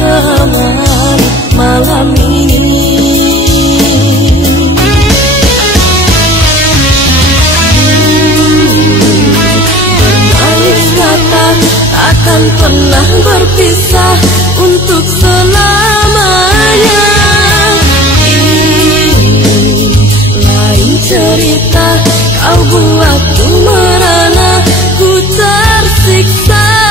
teman malam ini. Bermanis kata takkan pernah berpisah untuk selamanya. Ini lain cerita, kau buatku merana, ku tersiksa.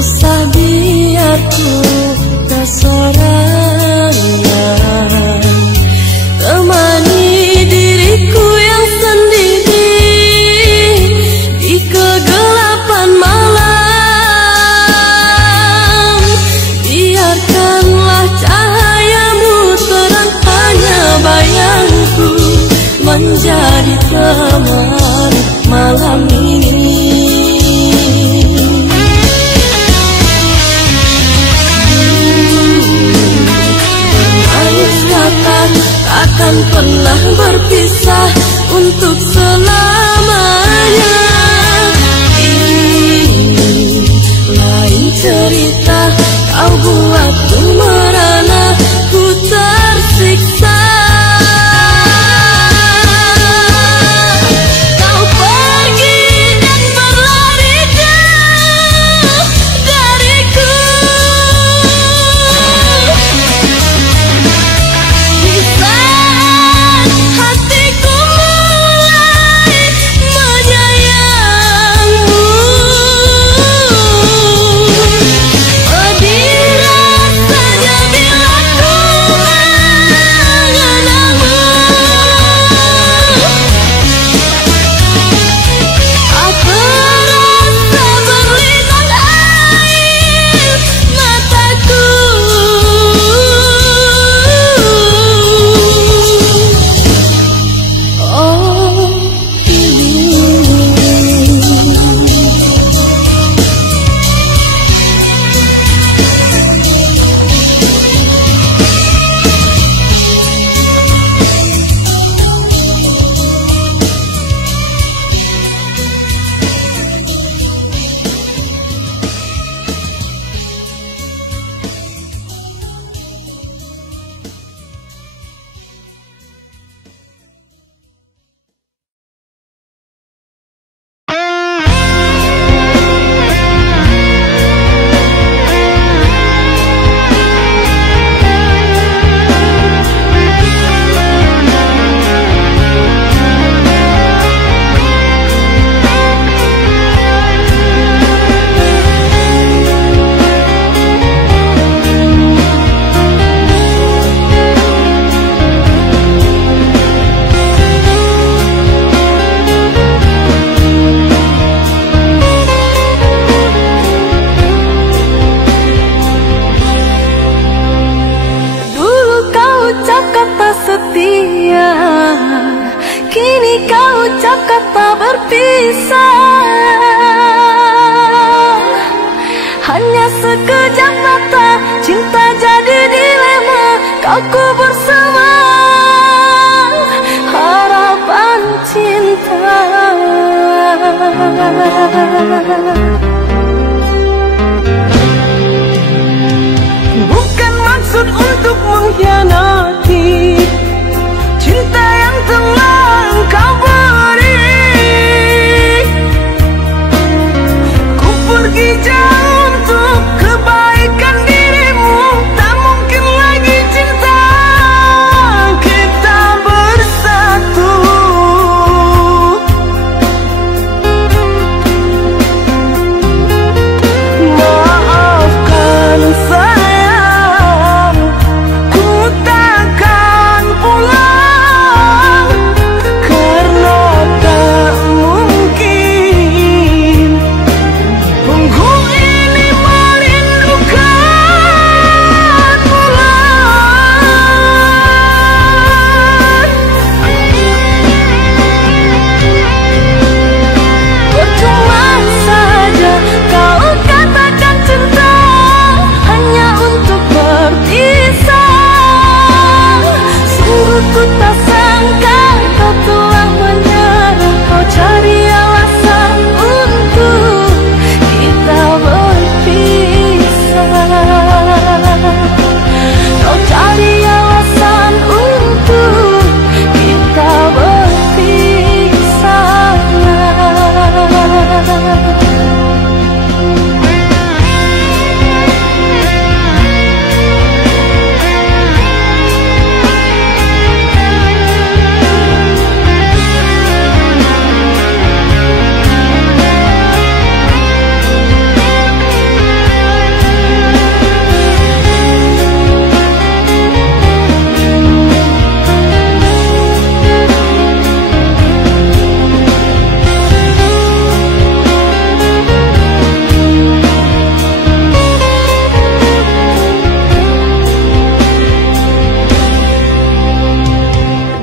Usah biarku kesorangan, temani diriku yang sendiri di kegelapan malam. Biarkanlah cahayamu terang, hanya bayangku menjadi teman malam ini. Takkan pernah berpisah untuk selamanya. Ini lain cerita, kau buatku merana, ku tersiksa. Kau pergi dan berlari jauh dariku. Di saat hatiku mulai ucap kata berpisah, hanya sekejap mata, cinta jadi dilema, kau kubur semua harapan cinta. Bukan maksud untuk mengkhianati cinta yang telah engkau beri. Ku pergi jauh untuk kebaikan dirimu, tak mungkin lagi cinta kita bersatu. Maafkan sayang, ku takkan pulang karena tak mungkin tunggu ini merindukan bulan. Percuma saja kau katakan cinta hanya untuk berpisah. Sungguh ku tak sangka kau telah menyerah, kau cari alasan untuk kita berpisah. Kau cari alasan untuk kita berpisah.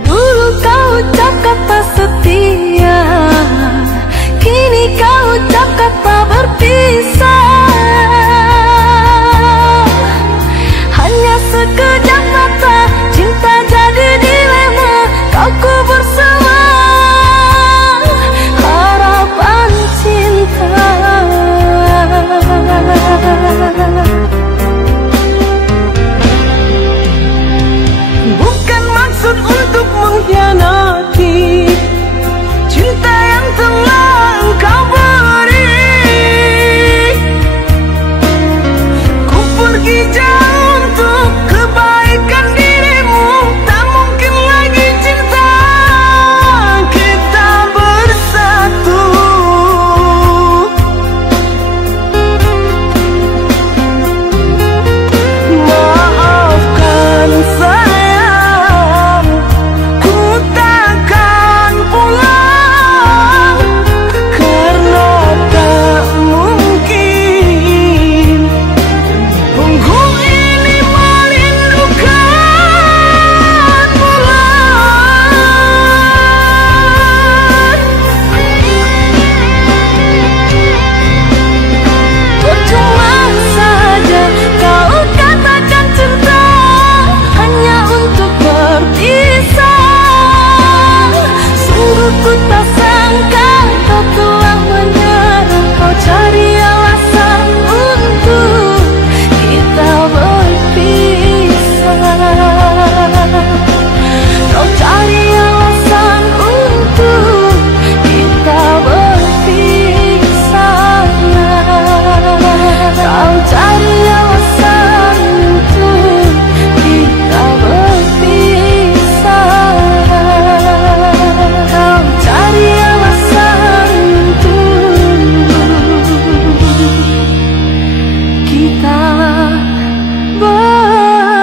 Dulu kau ucap kata setia, kini kau ucap kata berpisah. Hanya sekejap mata, cinta jadi dilema, kau kubur semua harapan cinta. Bukan maksud untuk mengkhianati cinta yang telah engkau beri. Ku pergi jauh untuk kebaikan dirimu, tak mungkin lagi cinta kita bersatu. Maafkan sayang, ku takkan pulang karena tak mungkin tunggu ini merindukan bulan. Percuma saja kau katakan cinta hanya untuk berpisah. Sungguh ku tak sangka kau telah menyerah, kau cari alasan untuk kita berpisah. Kau cari alasan untuk kita berpisah. Kau cari alasan untuk kita berpisah. Kau cari alasan untuk kita berpisah.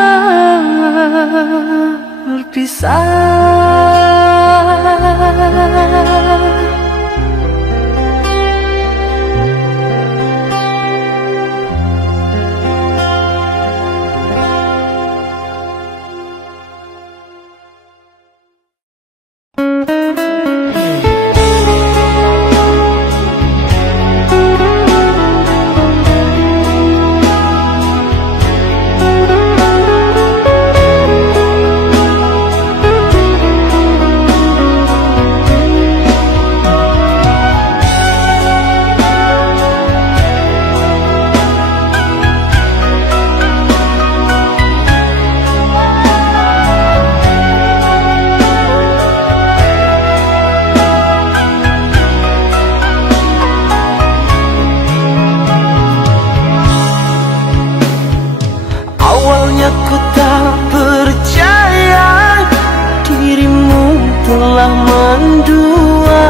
Aku tak percaya dirimu telah mendua.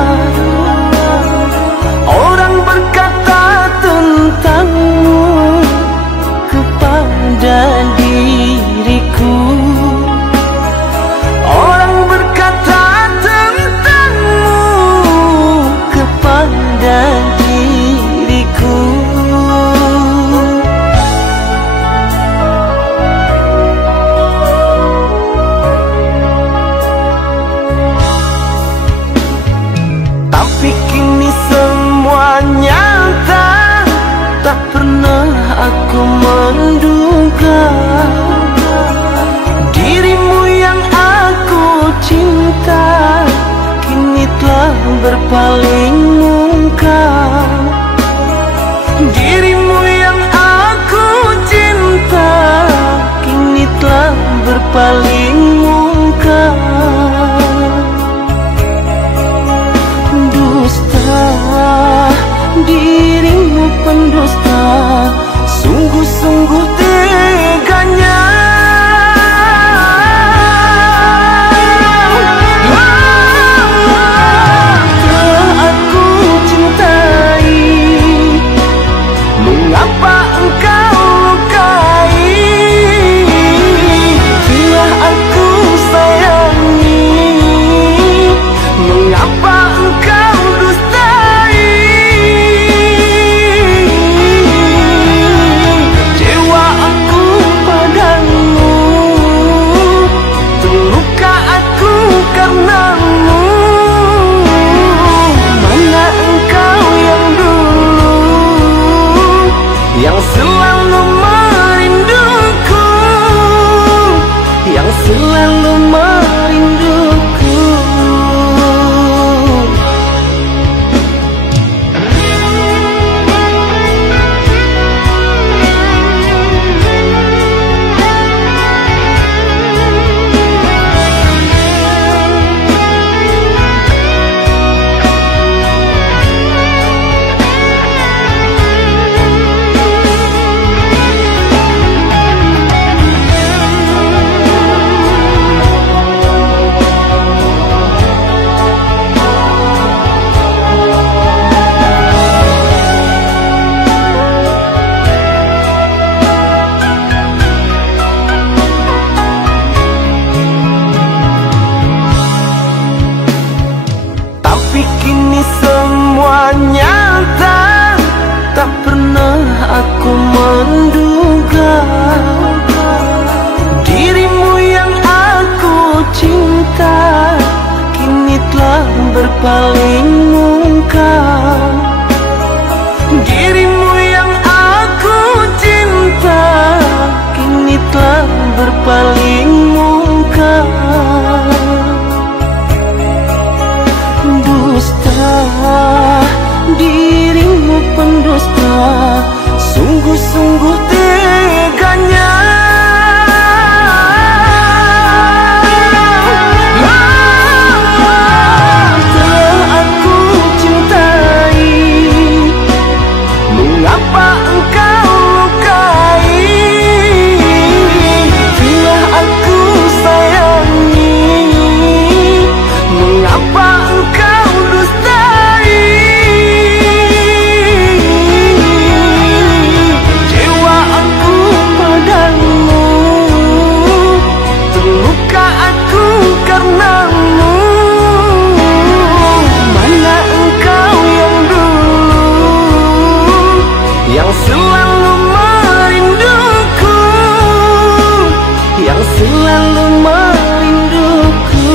Orang berkata tentangmu kepada diriku. Orang berkata tentangmu kepada diriku. Tapi kini semua nyata, tak pernah aku menduga dirimu yang aku cinta kini telah berpaling muka. Dirimu yang aku cinta kini telah berpaling muka. Dirimu pendusta, sungguh-sungguh teganya. Telah aku cintai, mengapa engkau lukai? Telah aku sayangi, mengapa engkau yang selalu merinduku, yang selalu merinduku. Tapi kini semua nyata, tak pernah aku menduga dirimu yang aku cinta kini telah berpaling muka. Dirimu yang aku cinta kini telah berpaling muka. Dirimu pendusta, sungguh-sungguh teganya. Telah aku cintai, mengapa engkau lukai? Telah aku sayangi, mengapa engkau dustai? Jiwa aku padamu, terluka aku karenamu. Mana engkau yang dulu, yang selalu merinduku, yang selalu merinduku.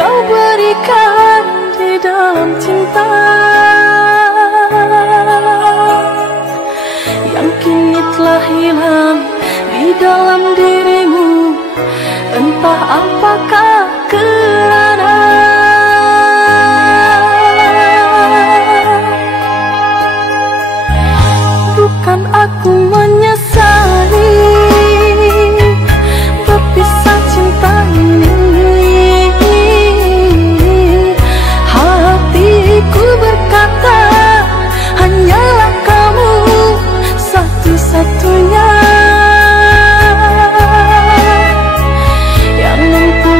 kau berikan di dalam cinta yang kini telah hilang di dalam dirimu. Entah apakah kerana bukan aku menyesali berpisah cinta ini. Hatiku berkata hanyalah kamu satu-satunya yang mampu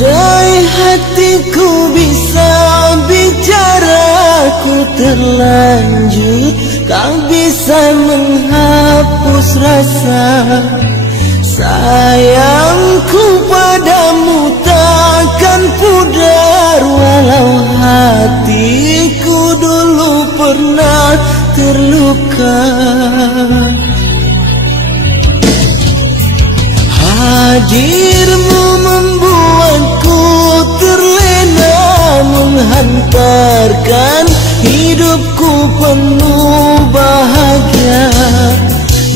Andai hatiku bisa bicara, ku terlanjur, kau bisa menghapus rasa sayangku padamu takkan pudar, walau hatiku dulu pernah terluka. Hadirmu membuatku terlena, menghantarkan hidupku penuh bahagia.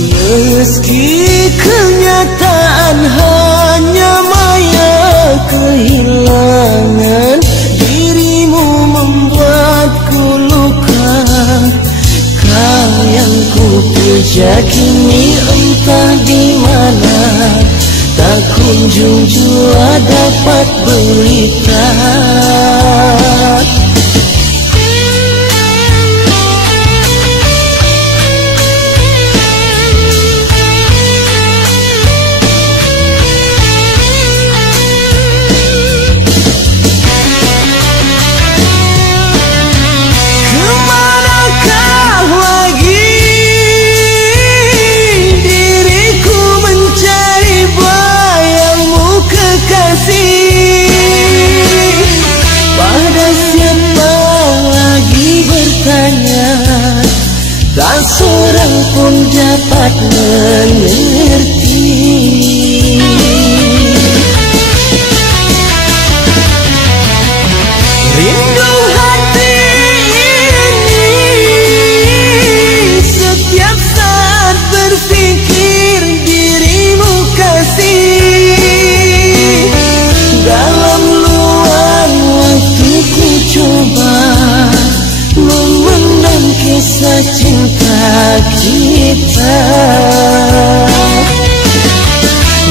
Meski kenyataan hanya maya, kehilangan dirimu membuatku luka. Kau yang ku puja kini entah di mana, tak kunjung jua dapat berita. Tak seorang pun dapat mengerti. Rindu hati ini setiap saat berpikir dirimu kasih. Dalam luang waktu ku coba memendam kisah cinta kita.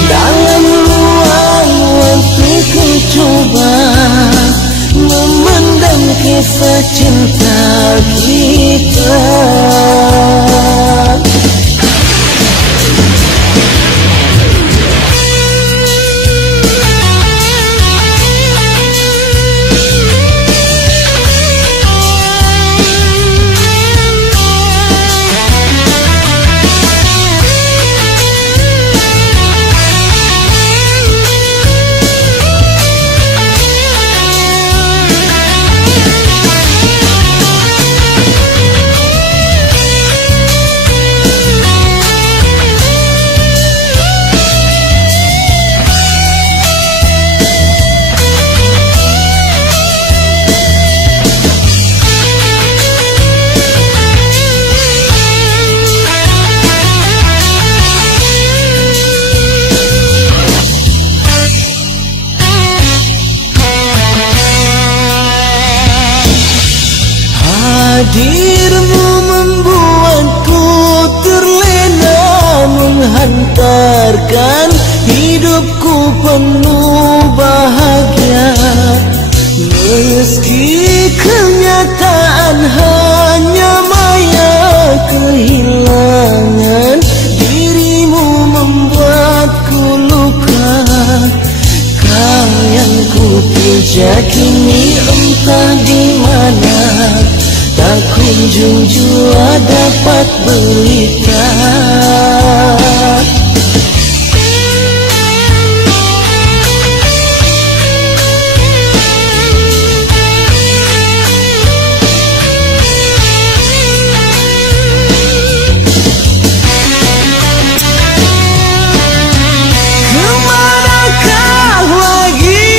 Dalam luang waktu ku coba memendam kisah cinta kita. Hadirmu membuatku terlena, menghantarkan hidupku penuh bahagia. Meski kenyataan hanya maya, kehilangan dirimu membuatku luka. Kau yang ku puja kini entah di mana, tak kunjung jua dapat berita. Kemanakah lagi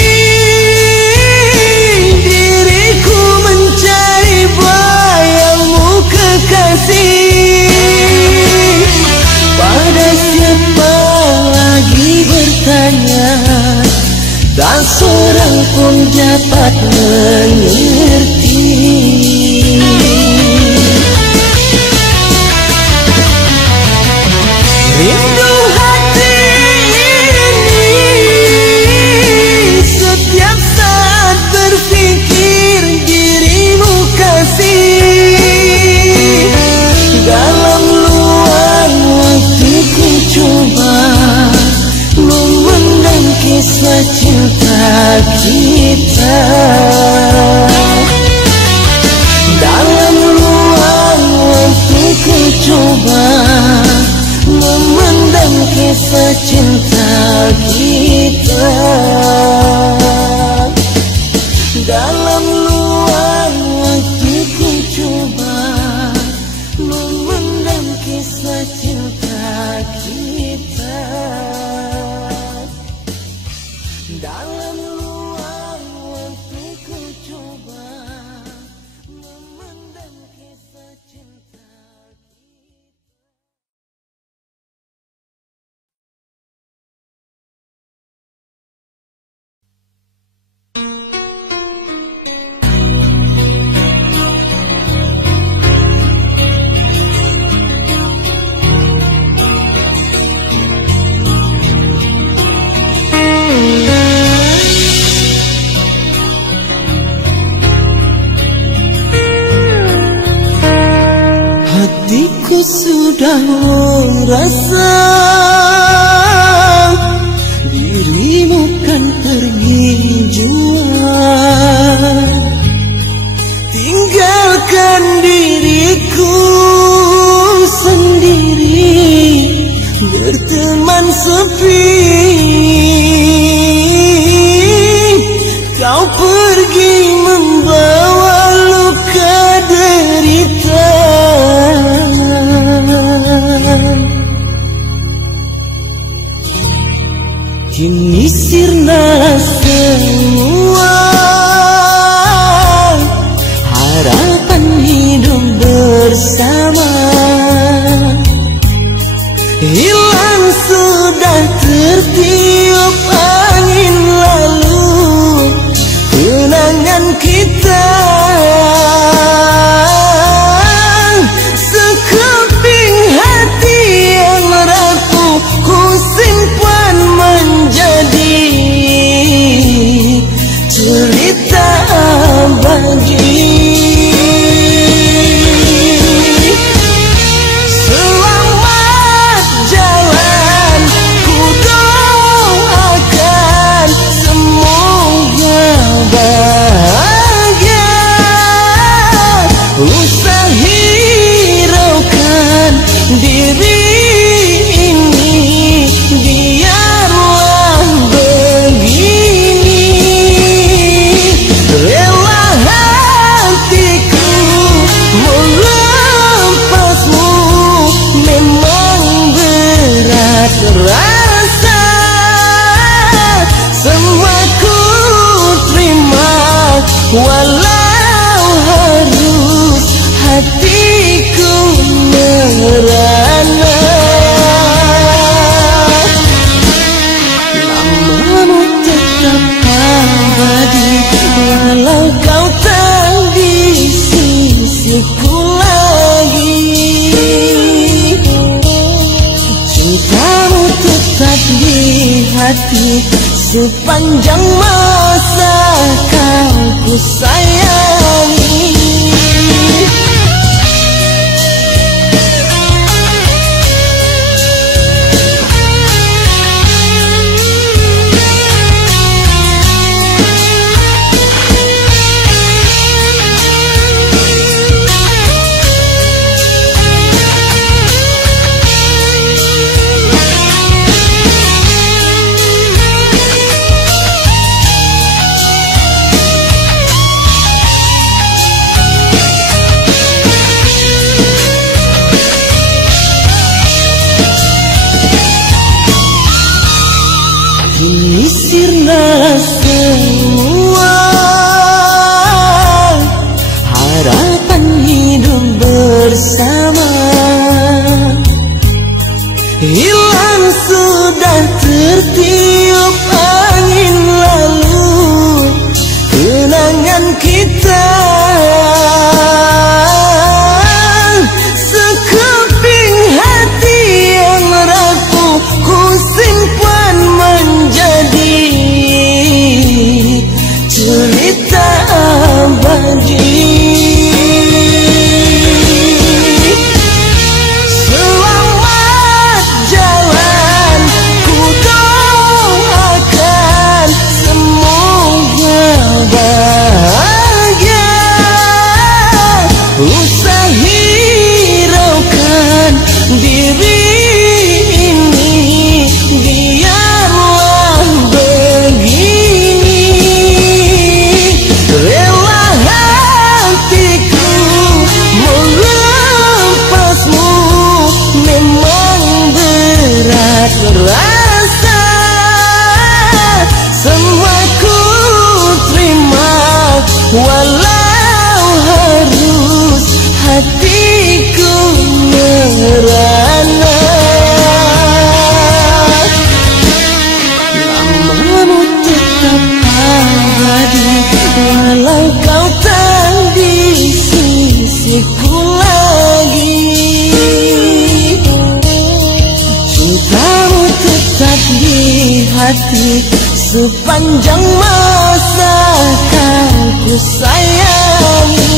diriku mencari bayangmu kekasih? Pada siapa lagi bertanya, tak seorang pun dapat mengerti. Rindu hati ini setiap saat berpikir dirimu kasih. Dalam luang waktu ku coba memendam kisah cinta kita. Dalam luang waktu ku coba memendam kisah cinta kita. Dalam luang waktu ku coba memendam kisah cinta kita. Dalam luang waktu ku coba memendam kisah cinta kita. Hatiku sudah merasa dirimu kan pergi jua, tinggalkan diriku sendiri berteman sepi. Kau pergi membawa luka derita. Kini sirna semua harapan hidup bersama. Hilang sudah tertiup angin lalu kenangan kita. Sekeping hati yang rapuh ku simpan menjadi cerita abadi. Selamat jalan ku doakan, semoga bahagia. Usah hiraukan diri ini, biarlah begini. Rela hatiku melepasmu, memang berat rasa. Semua ku terima walau harus hatiku merana. Namamu tetap abadi walau kau tak di sisiku lagi. Cintamu tetap di hati sepanjang masa kau ku sayangi. Kini sirna semua harapan hidup bersama. Hilang sudah tertiup angin lalu kenangan kita. Sekeping hati yang rapuh ku simpan menjadi sepanjang masa kau kusayangi.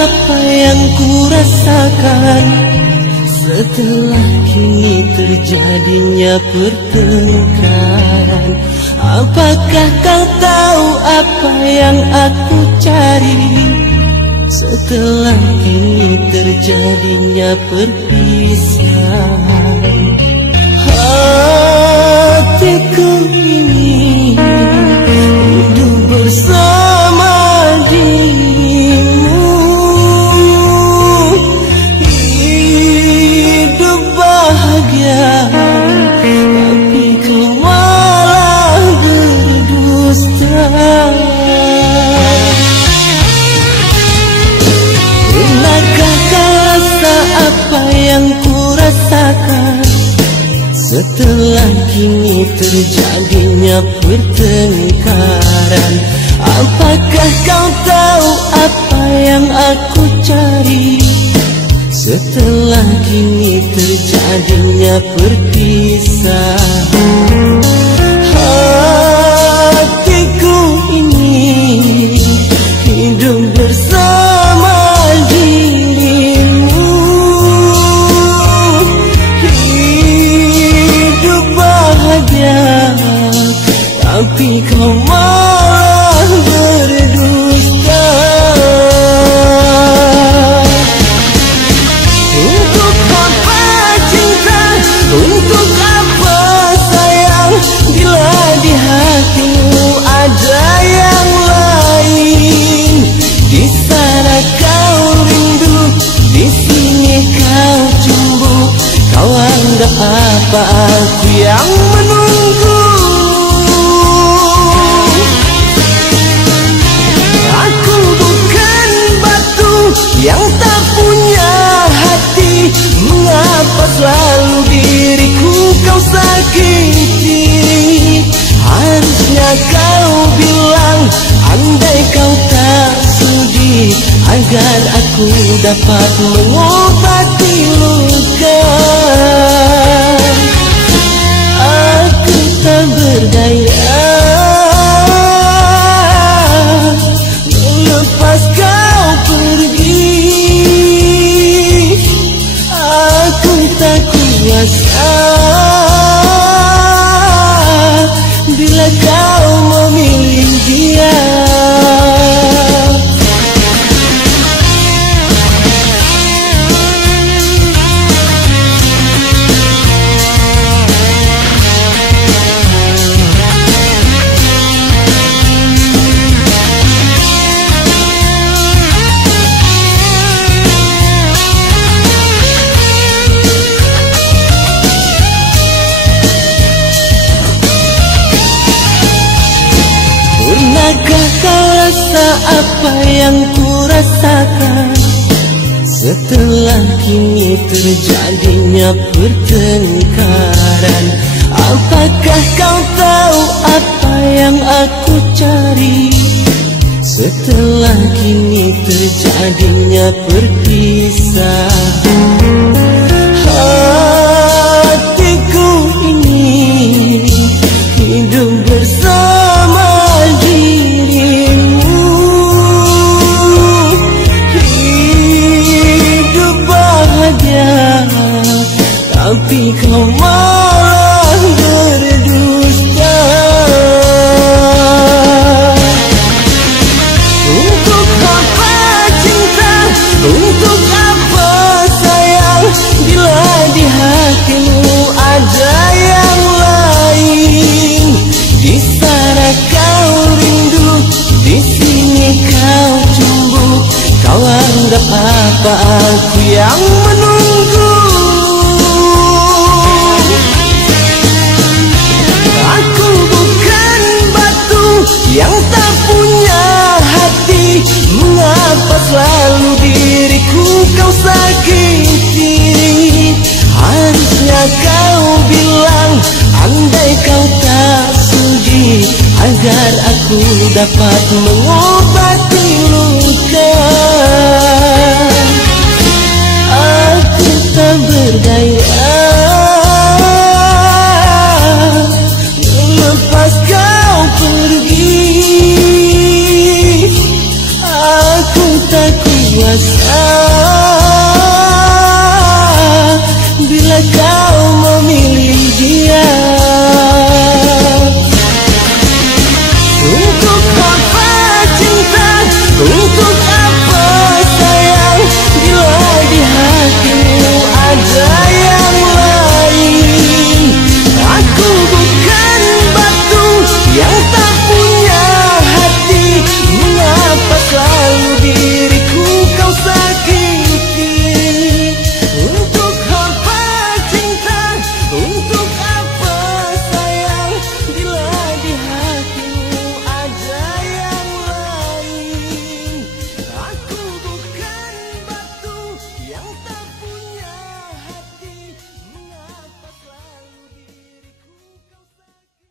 apa yang ku rasakan setelah kini terjadinya pertengkaran. Apakah kau tahu apa yang aku cari setelah kini terjadinya perpisahan? Hatiku ini hidup bersama dirimu, hidup bahagia, tapi kau malah berdusta. Pernahkah kau rasa apa yang ku rasakan setelah kini terjadinya pertengkaran? Apakah kau tahu apa yang aku cari setelah kini terjadinya perpisahan? Hatiku ini hidup bersama dirimu, hidup bahagia, tapi kau malah berdusta. Untuk apa cinta, untuk apa sayang, bila di hatimu ada yang lain. Di sana kau rindu, di sini kau cumbu. Kau anggap apa aku yang menunggu? Aku bukan batu yang tak punya hati. Mengapa selalu diriku kau sakiti? Harusnya kau bilang, andai kau tak sudi, agar aku dapat mengobati luka. Aku tak berdaya melepas kau pergi. Aku tak kuasa bila kau memilih dia. Pernahkah kau rasa apa yang ku rasakan setelah kini terjadinya pertengkaran? Apakah kau tahu apa yang aku cari setelah kini terjadinya perpisahan? Hatiku ini hidup bersama dirimu, hidup bahagia, tapi kau malah berdusta. Untuk apa cinta, untuk apa sayang, bila di hatimu ada yang lain. Di sana kau rindu, di sini kau cumbu. Kau anggap apa aku yang menunggu? Aku bukan batu yang tak punya hati. Mengapa selalu diriku kau sakiti? Harusnya kau bilang, andai kau tak sudi, agar aku dapat mengobati luka. Aku tak berdaya melepas kau pergi. Aku tak kuasa bila kau memilih dia. Untuk apa cinta, untuk apa sayang, bila di hatimu ada yang lain. Aku bukan batu yang tak punya hati, mengapa selalu diriku kau sakiti? Untuk apa cinta, untuk apa sayang, bila di hatimu ada yang lain. Aku bukan batu yang tak punya hati, mengapa selalu diriku kau sakiti?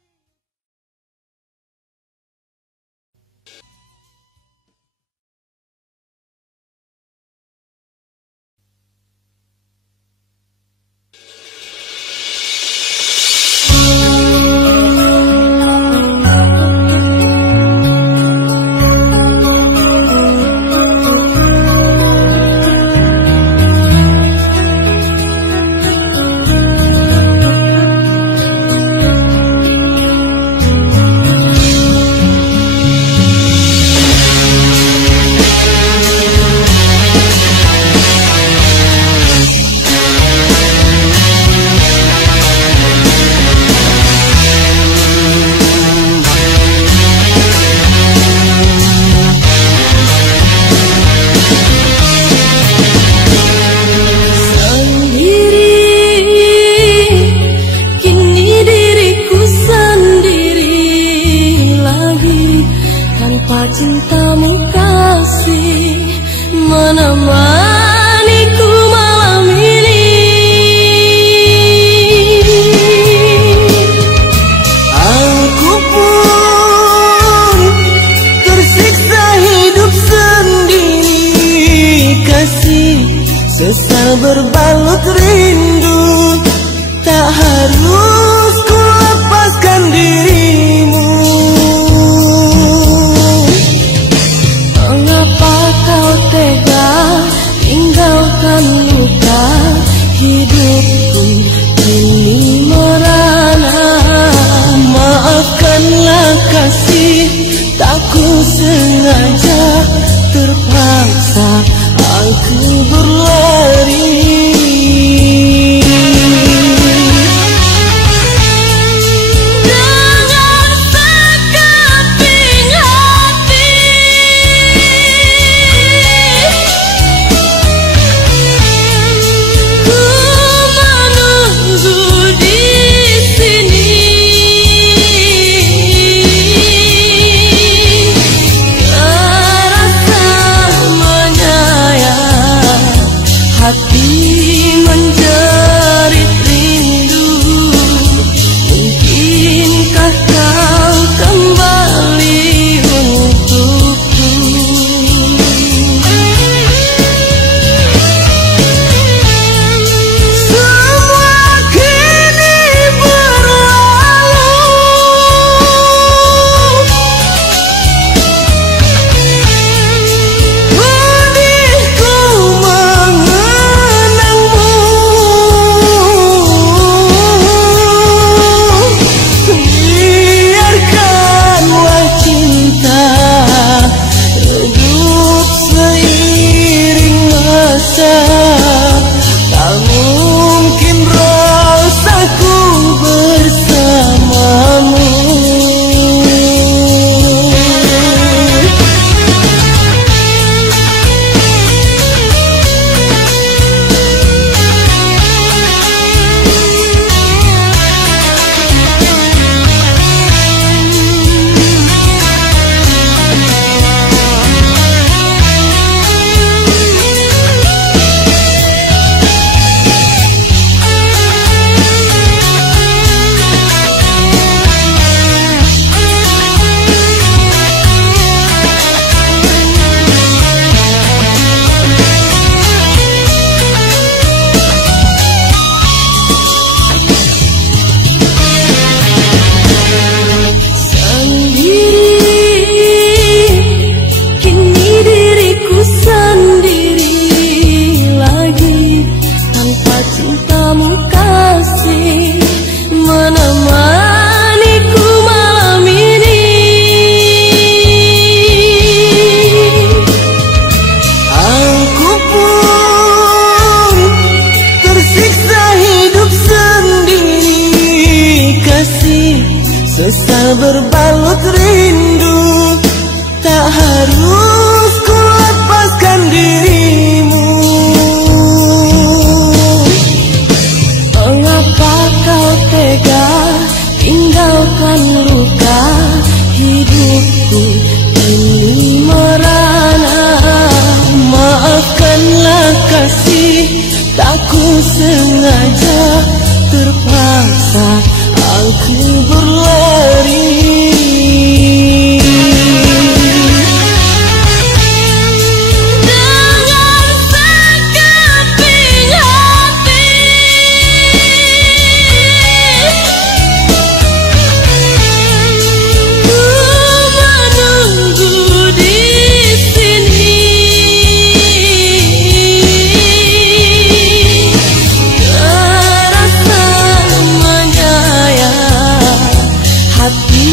Cintamu kasih menemaniku malam ini. Aku pun tersiksa hidup sendiri, kasih sesal berbalut rindu. Tak harus ku lepaskan dirimu. Kau tega tinggalkan luka, hidupku kini merana. Maafkanlah kasih, tak ku sengaja, terpaksa aku berlari. berbalut rindu. Tak harus ku lepaskan dirimu. Mengapa kau tega tinggalkan luka hidupku ini merana? Maafkanlah kasih, tak ku sengaja, terpaksa aku berlari. Hati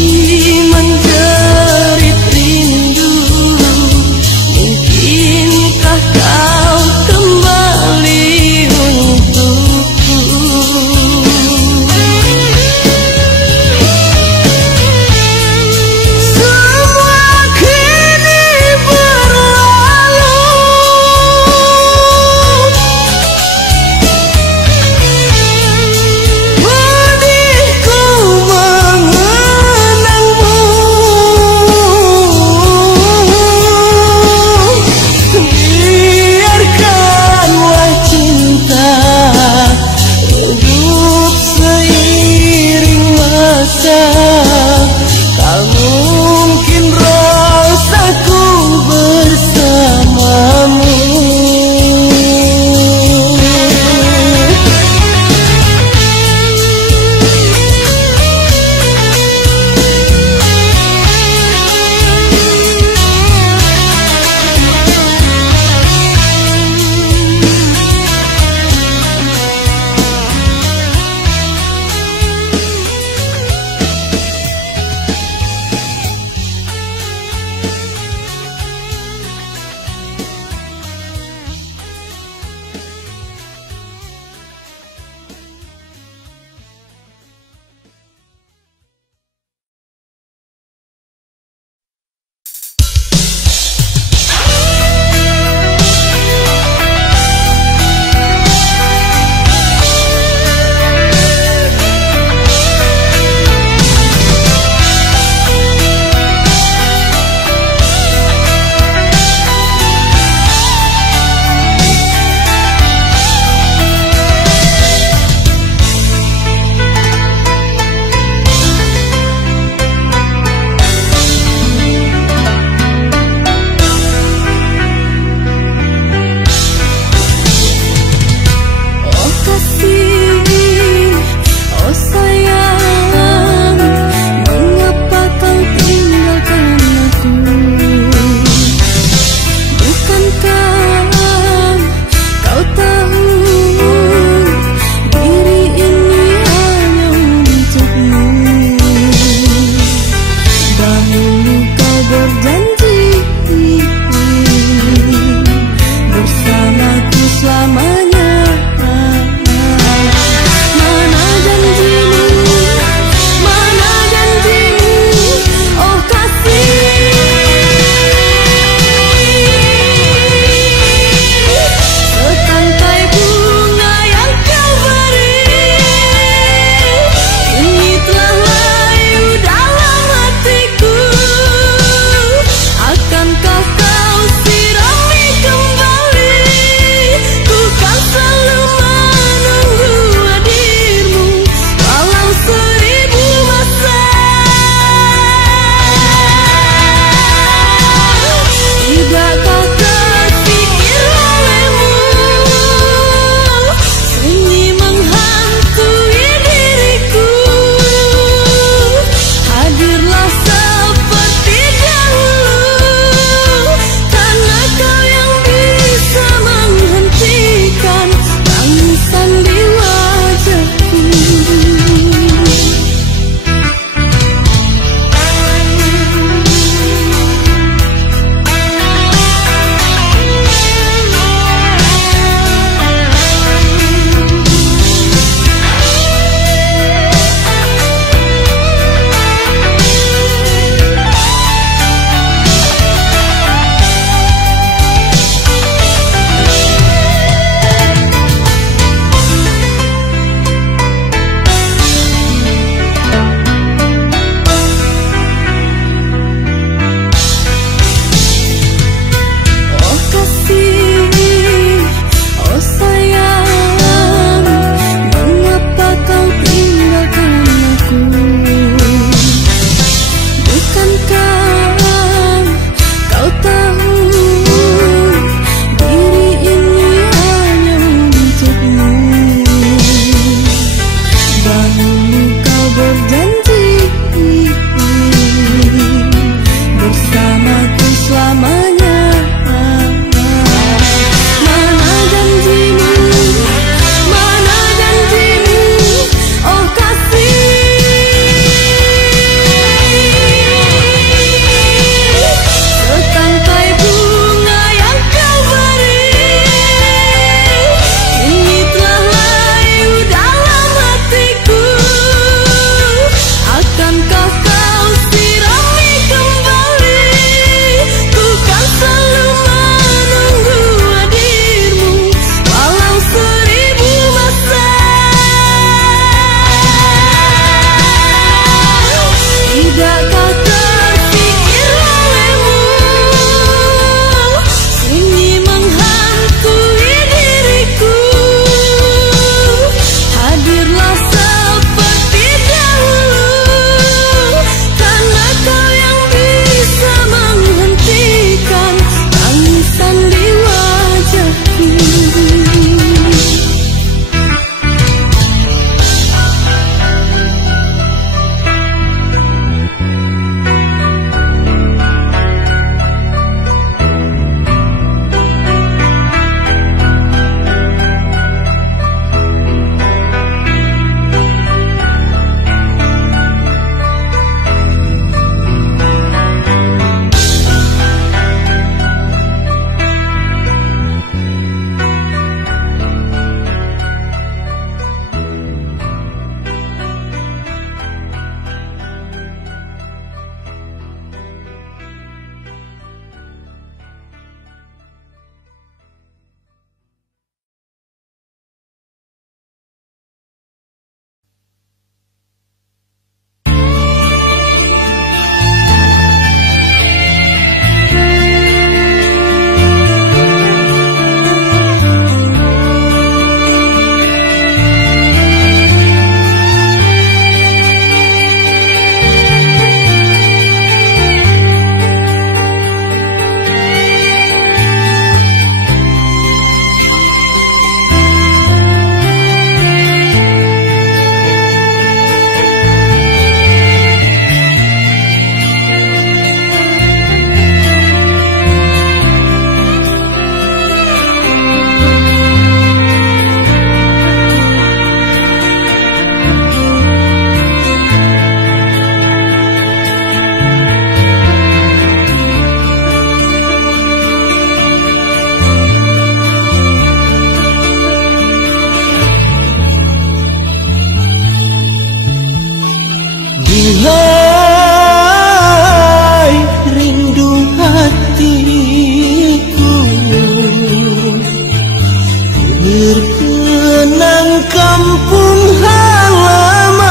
terkenang kampung halaman.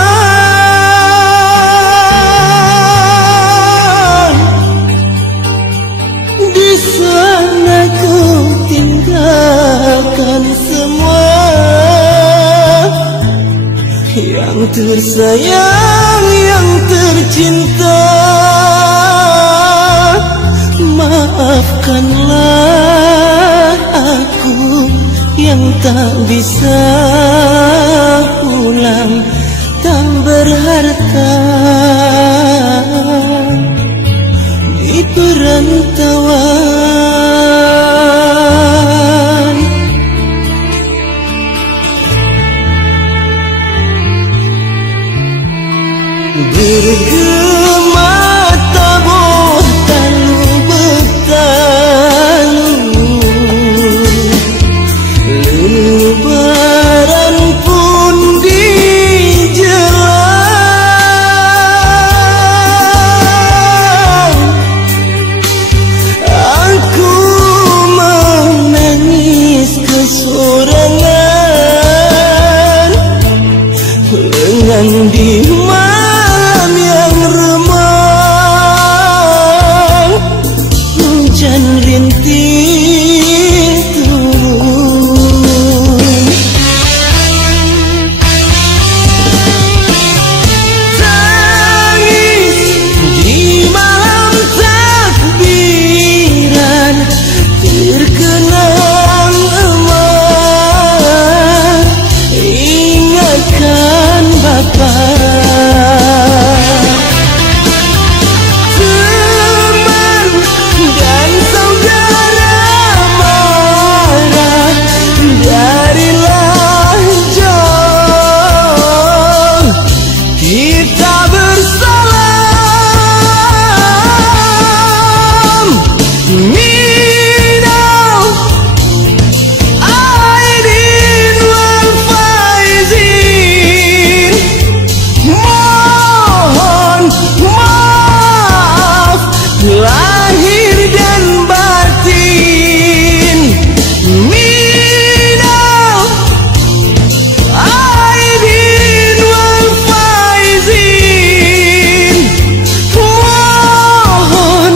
Di sana ku tinggalkan semua yang tersayang, yang tercinta. Maafkanlah aku yang tak bisa pulang, tak berharta di perantauan. Bergema tabuh talu bertalu, lebaran pun dijelang. Aku menangis kesorangan, lengan di malam yang remang. Hujan rintih turun, tangis di malam takbiran, terkenang emak, ingatkan Bapa. Teman dan saudara marah, darilah jauh, kita bersalam. Minal aidin wal faizin, mohon maaf lahir dan batin. Minal aidin wal faizin, mohon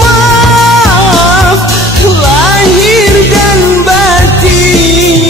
maaf lahir dan batin.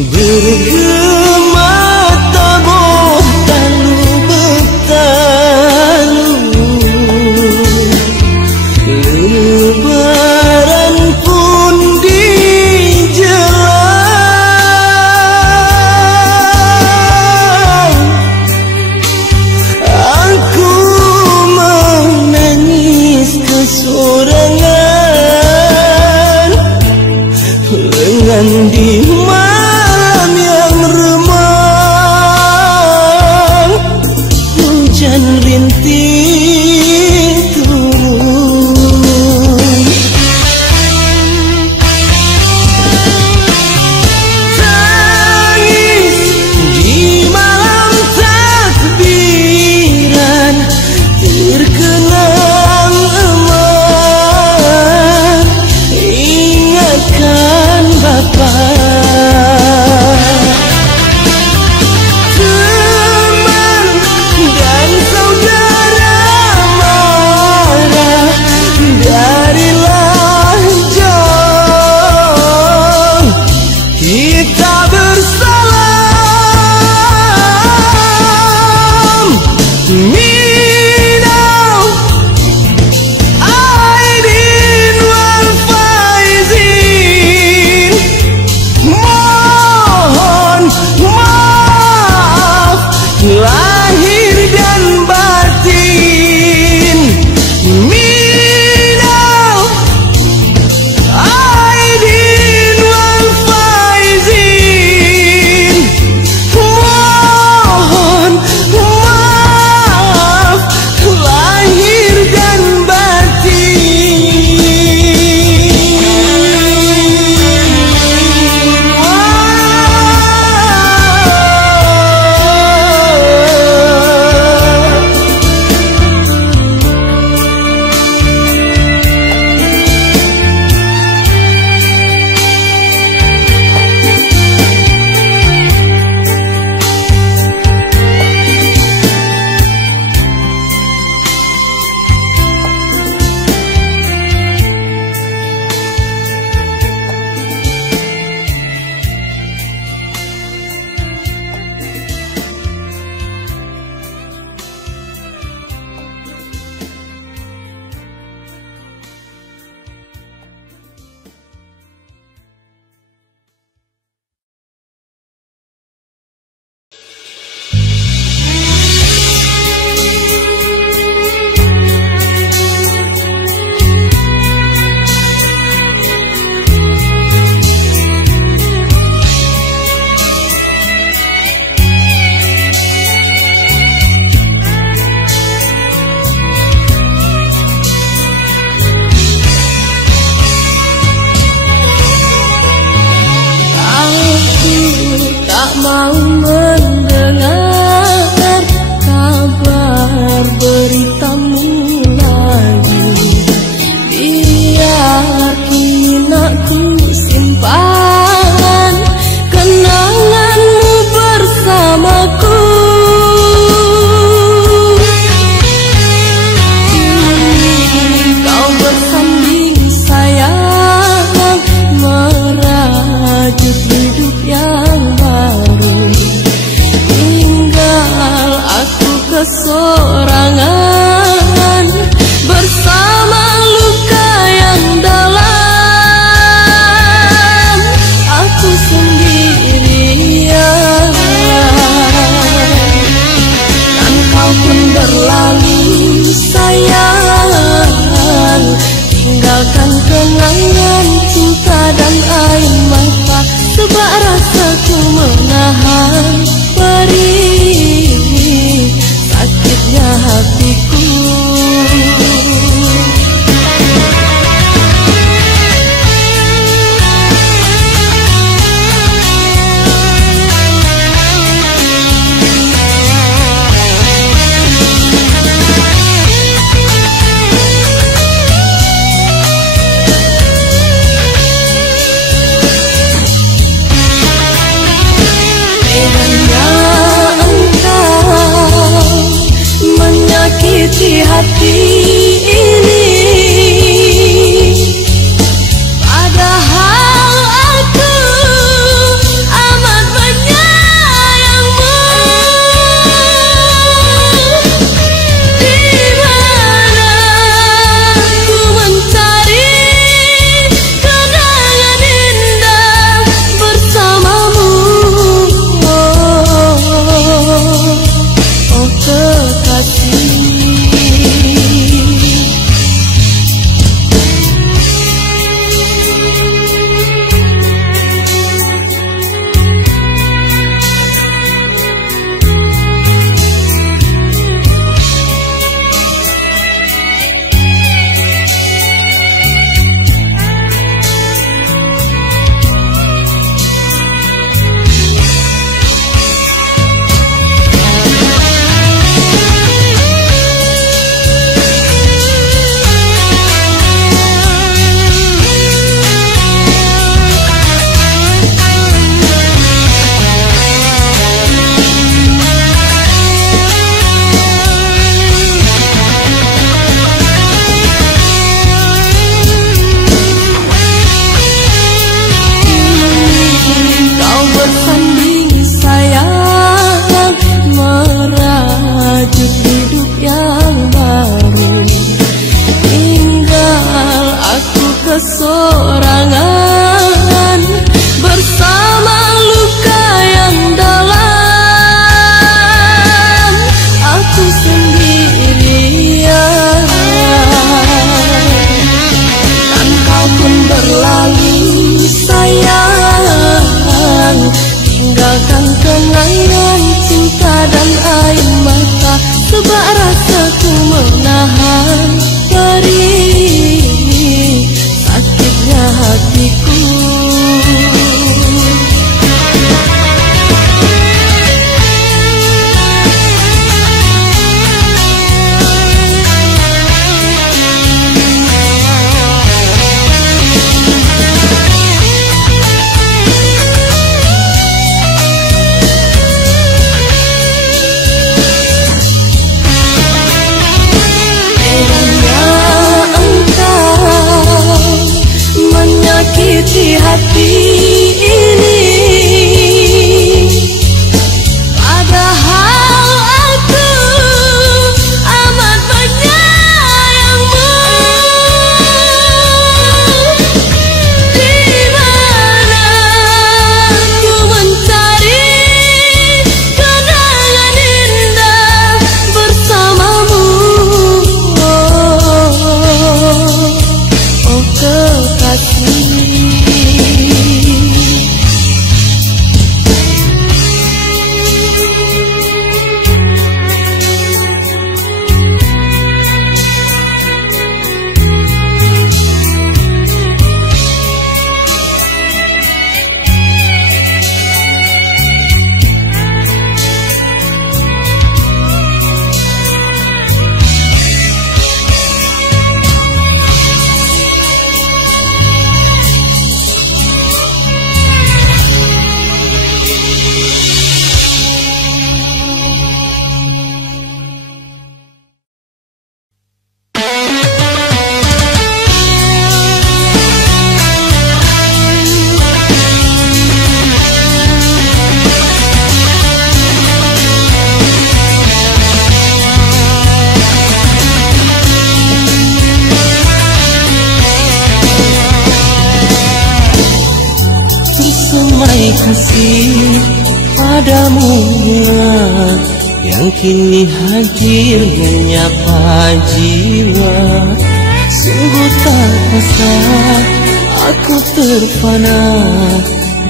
Bergema tabuh talu bertalu, lebaran pun dijelang. Aku menangis kesorangan, lengan di malam yang remang. Hujan rintih turun, tangis di malam takbiran, terkenang emak, ingatkan Bapa. tak mau mendengar kabar beritamu lagi. Biar kini aku simpan kenanganmu bersamaku. Kau bersanding sayang merajut hidup yang baru. Tinggal aku kesorangan bersama luka yang dalam. Aku sendirian dan kau pun berlalu sayang. Tinggalkan kenangan cinta dan air mata, sebab rasaku menahan perih sakitnya hatiku. Menyakiti hati ini, padahal aku amat menyayangmu. Di mana ku mencari kenangan indah bersamamu. Oh kekasih, bersemai kasih padamu yang kini hadir menyapa jiwa. Sungguh tak kuasa aku terfana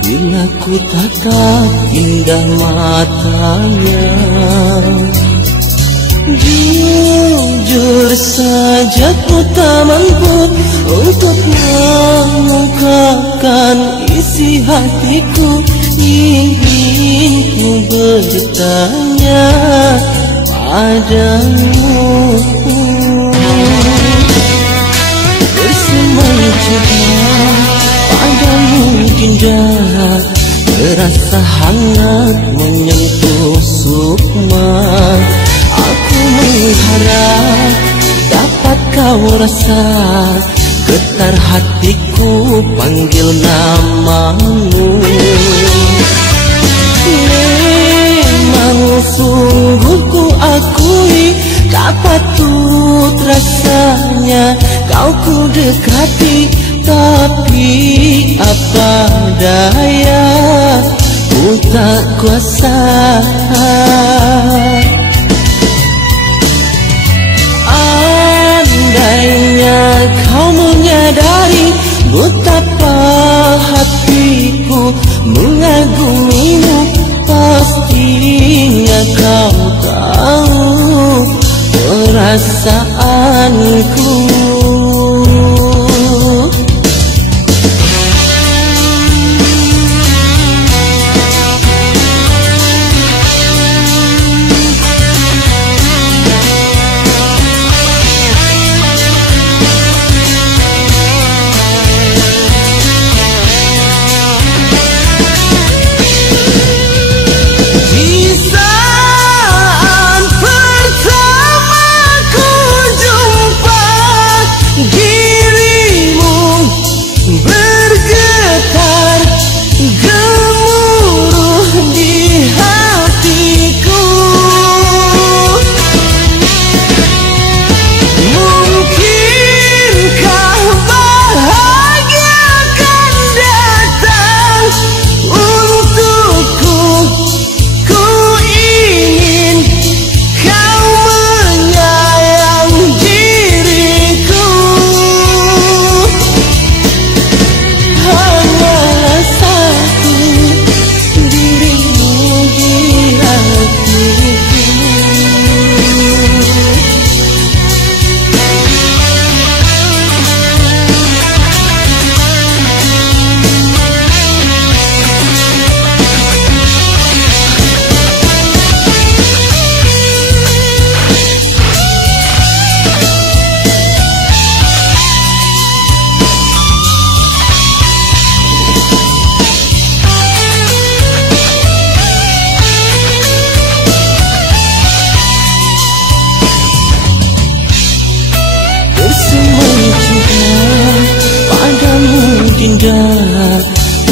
bila ku tatap indah matanya. Jujur saja ku tak mampu untuk mengungkapkan isi hatiku. Ingin ku bertanya padamu, bersemai juga padamu dinda, terasa hangat menyentuh sukma. Aku mengharap dapat kau rasa getar hatiku panggil namamu. Memang sungguh ku akui tak patut rasanya kau ku dekati, tapi apa daya ku tak kuasa. Andainya kau menyadari betapa hatiku mengagumimu, pastinya kau tahu perasaanku.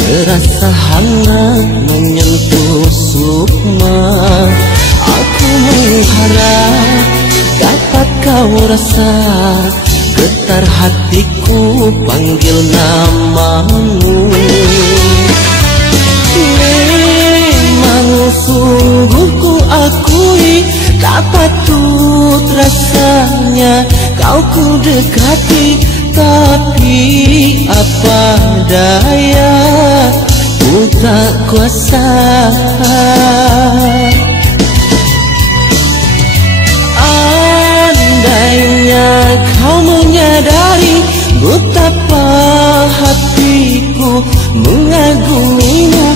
Terasa hangat menyentuh sukma. Aku mengharap dapat kau rasa getar hatiku panggil namamu. Memang sungguh ku akui tak patut rasanya kau ku dekati, tapi apa daya ku tak kuasa. Andainya kau menyadari betapa hatiku mengagumimu,